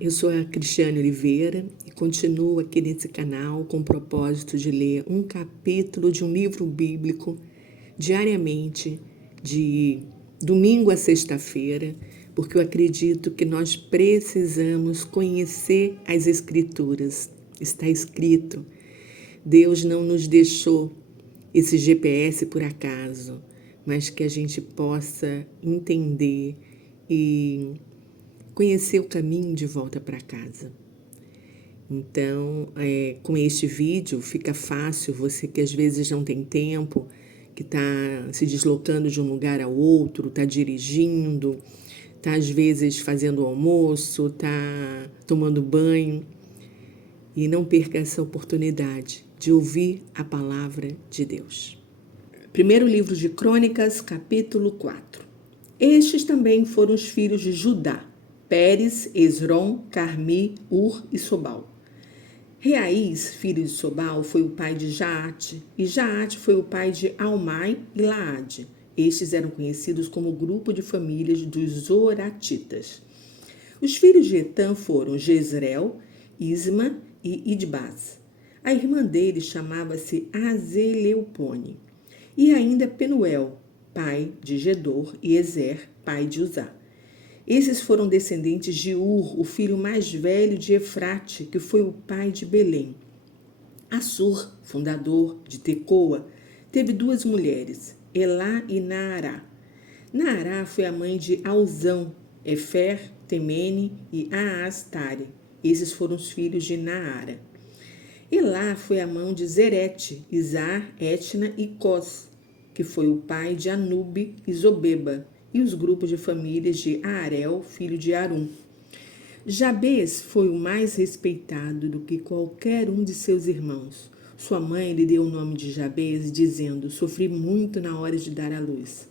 eu sou a Cristiane Oliveira e continuo aqui nesse canal com o propósito de ler um capítulo de um livro bíblico diariamente, de domingo a sexta-feira, porque eu acredito que nós precisamos conhecer as Escrituras. Está escrito, Deus não nos deixou esse GPS por acaso, mas que a gente possa entender e conhecer o caminho de volta para casa. Então, com este vídeo fica fácil, você que às vezes não tem tempo, que está se deslocando de um lugar a outro, está dirigindo, está às vezes fazendo o almoço, está tomando banho. E não perca essa oportunidade de ouvir a palavra de Deus. Primeiro livro de Crônicas, capítulo 4. Estes também foram os filhos de Judá: Pérez, Esrom, Carmi, Ur e Sobal. Reaís, filho de Sobal, foi o pai de Jaate, e Jaate foi o pai de Almai e Laade. Estes eram conhecidos como grupo de famílias dos Zoratitas. Os filhos de Etã foram Jezreel, Isma e Idbaz. A irmã dele chamava-se Azeleupone. E ainda Penuel, pai de Gedor, e Ezer, pai de Uzá. Esses foram descendentes de Ur, o filho mais velho de Efrate, que foi o pai de Belém. Assur, fundador de Tecoa, teve duas mulheres, Elá e Naará. Naará foi a mãe de Alzão, Efer, Temene e Aastare. Esses foram os filhos de Naara. Elá foi a mãe de Zerete, Izar, Etna e Cós, que foi o pai de Anube e Zobeba, e os grupos de famílias de Aarel, filho de Arum. Jabez foi o mais respeitado do que qualquer um de seus irmãos. Sua mãe lhe deu o nome de Jabez, dizendo: sofri muito na hora de dar à luz.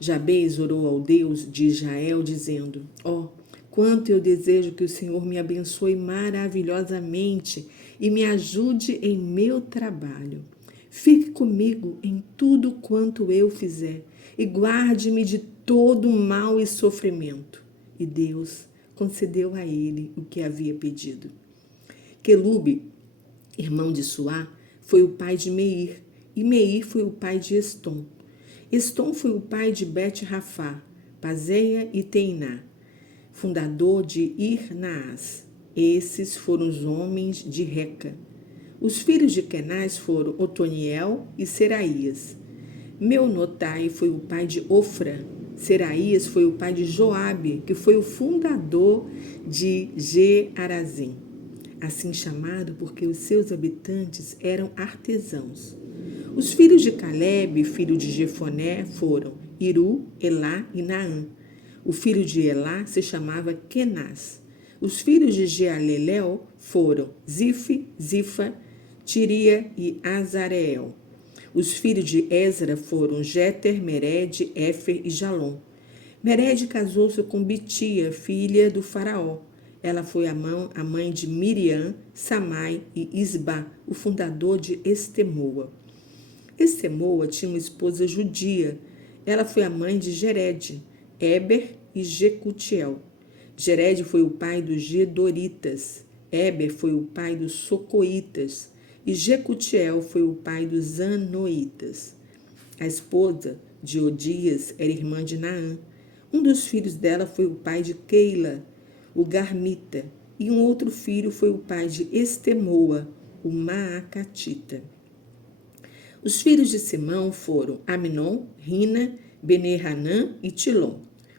Jabez orou ao Deus de Israel, dizendo: quanto eu desejo que o Senhor me abençoe maravilhosamente e me ajude em meu trabalho. Fique comigo em tudo quanto eu fizer e guarde-me de todo mal e sofrimento. E Deus concedeu a ele o que havia pedido. Quelube, irmão de Suá, foi o pai de Meir, e Meir foi o pai de Estom. Estom foi o pai de Bet-Rafá, Pazeia e Teiná, fundador de Ir-Naás. Esses foram os homens de Reca. Os filhos de Kenaz foram Otoniel e Seraías. Meonotai foi o pai de Ofra. Seraías foi o pai de Joabe, que foi o fundador de Ge-Arazim, assim chamado porque os seus habitantes eram artesãos. Os filhos de Calebe, filho de Jefoné, foram Iru, Elá e Naã. O filho de Elá se chamava Kenaz. Os filhos de Jealelel foram Zife, Zifa, Tiria e Azareel. Os filhos de Ezra foram Jeter, Mered, Éfer e Jalom. Mered casou-se com Bitia, filha do faraó. Ela foi a mãe de Miriam, Samai e Isba, o fundador de Estemoa. Estemoa tinha uma esposa judia. Ela foi a mãe de Jered, Eber e Jecutiel. Jered foi o pai dos Gedoritas. Eber foi o pai dos Socoitas. E Jecutiel foi o pai dos Anoitas. A esposa de Odias era irmã de Naã. Um dos filhos dela foi o pai de Keila, o Garmita, e um outro filho foi o pai de Estemoa, o Maacatita. Os filhos de Simão foram Aminon, Rina, Bene-Hanã e Tilom.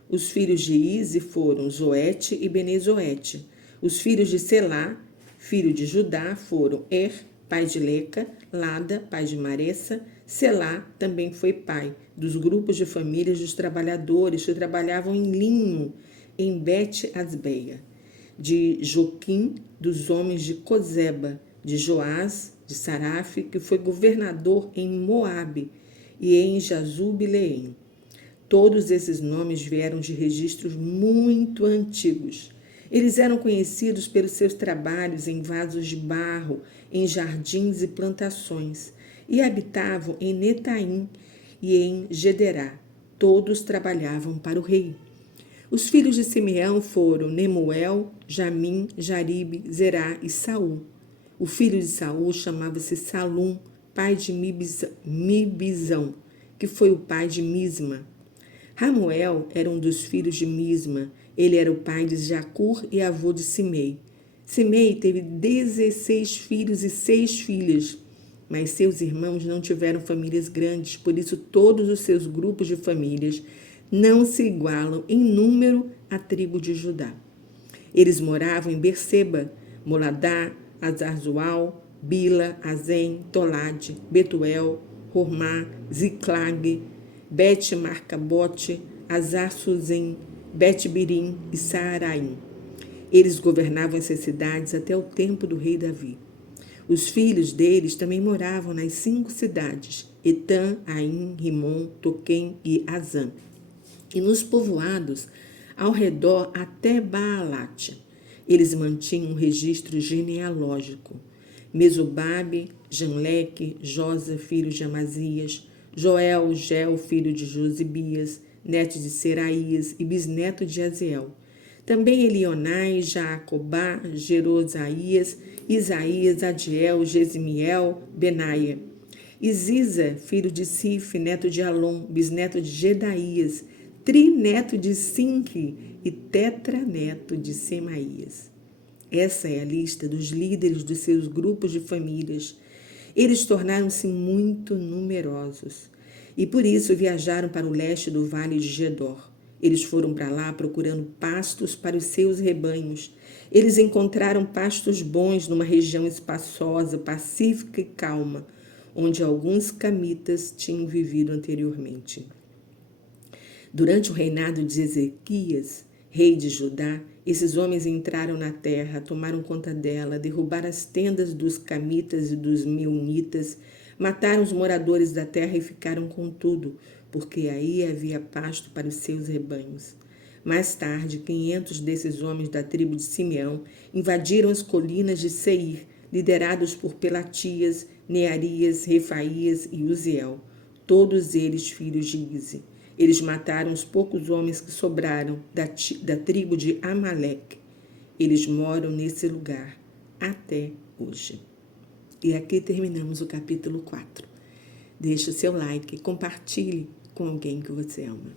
Os filhos de Ize foram Zoete e Bene-Zoete. Os filhos de Selá, filho de Judá, foram pai de Leca, Lada, pai de Maressa. Selá também foi pai dos grupos de famílias dos trabalhadores que trabalhavam em linho em Bet-Asbeia. De Joquim, dos homens de Cozeba, de Joás, de Saraf, que foi governador em Moabe, e em Jazub-Leém. Todos esses nomes vieram de registros muito antigos. Eles eram conhecidos pelos seus trabalhos em vasos de barro, em jardins e plantações, e habitavam em Netaim e em Gederá. Todos trabalhavam para o rei. Os filhos de Simeão foram Nemuel, Jamim, Jaribe, Zerá e Saul. O filho de Saul chamava-se Salum, pai de Mibizão, que foi o pai de Misma. Ramuel era um dos filhos de Misma. Ele era o pai de Jacur e avô de Simei. Simei teve 16 filhos e 6 filhas, mas seus irmãos não tiveram famílias grandes, por isso todos os seus grupos de famílias não se igualam em número à tribo de Judá. Eles moravam em Berseba, Moladá, Azarzual, Bila, Azem, Tolade, Betuel, Hormá, Ziclag, Bet-Marcabote, Azar-Suzem, Bet-Birim e Saaraim. Eles governavam essas cidades até o tempo do rei Davi. Os filhos deles também moravam nas 5 cidades, Etã, Aim, Rimon, Toquém e Azã, e nos povoados ao redor até Baalate. Eles mantinham um registro genealógico. Mesobabe, Janleque, Josa, filho de Amazias, Joel, Gel, filho de Josibias, neto de Seraías e bisneto de Aziel. Também Elionai, Jaacobá, Jerosaías, Isaías, Adiel, Gesimiel, Benaia. Isiza, filho de Sif, neto de Alom, bisneto de Gedaías, trineto de Sinque e tetraneto de Semaías. Essa é a lista dos líderes dos seus grupos de famílias. Eles tornaram-se muito numerosos e por isso viajaram para o leste do vale de Gedor. Eles foram para lá procurando pastos para os seus rebanhos. Eles encontraram pastos bons numa região espaçosa, pacífica e calma, onde alguns camitas tinham vivido anteriormente. Durante o reinado de Ezequias, rei de Judá, esses homens entraram na terra, tomaram conta dela, derrubaram as tendas dos camitas e dos meunitas, mataram os moradores da terra e ficaram com tudo, porque aí havia pasto para os seus rebanhos. Mais tarde, 500 desses homens da tribo de Simeão invadiram as colinas de Seir, liderados por Pelatias, Nearias, Refaías e Uziel, todos eles filhos de Ize. Eles mataram os poucos homens que sobraram da tribo de Amaleque. Eles moram nesse lugar até hoje. E aqui terminamos o capítulo 4. Deixe o seu like e compartilhe com alguém que você ama.